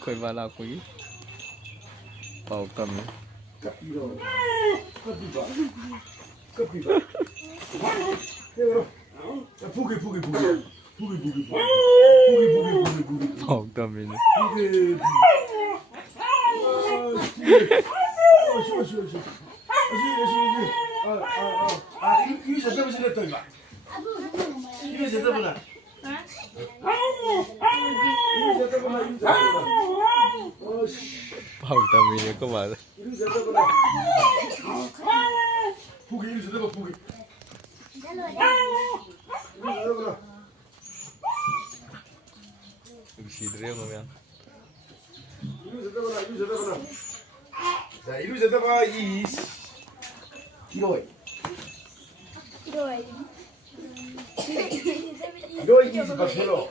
Koi bala koi. Pau kami. Pau kami ni. Pau kami ni ko bala. Usidre mo yan. 자, 이루자다가 이 기로이. 기로이 이스 박스로.